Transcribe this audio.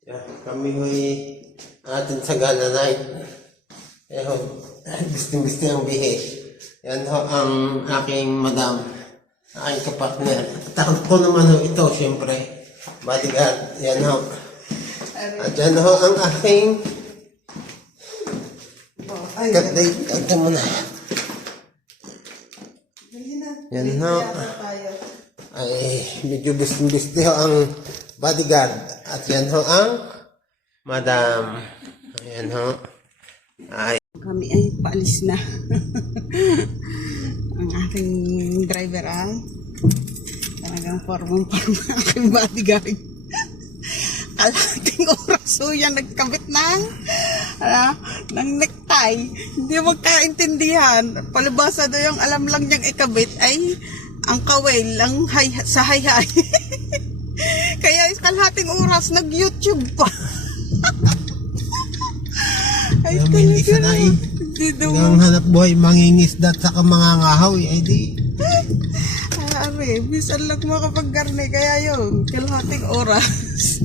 Yeah, kami ho'y atin sa gala night. Gusto ang bihi. Yan ho ang aking madam, aking kapartner. At ako naman ho ito, siyempre. Bodyguard. Yan ho. At yan ho ang aking ito muna. Yan ho. Ay, medyo bisti ho ang bodyguard. At yan ho ang madam. Ayan ho. Ay. Kami ay paalis na. Ang aking driver ay talagang formang aking bodyguard. Kalating oras so yan nagkabit ng necktie. Hindi magkaintindihan. Palibasa daw yung alam lang niyang ikabit ay ang kawel lang sa hay-hay. Kaya kalating oras nag-YouTube pa. Ay, Isa na eh. Ang hanap buhay mangingisdat sa kamangangahaw eh. Ay di. Ari, bisan lang makapag-garne kaya yun. Kalahating oras.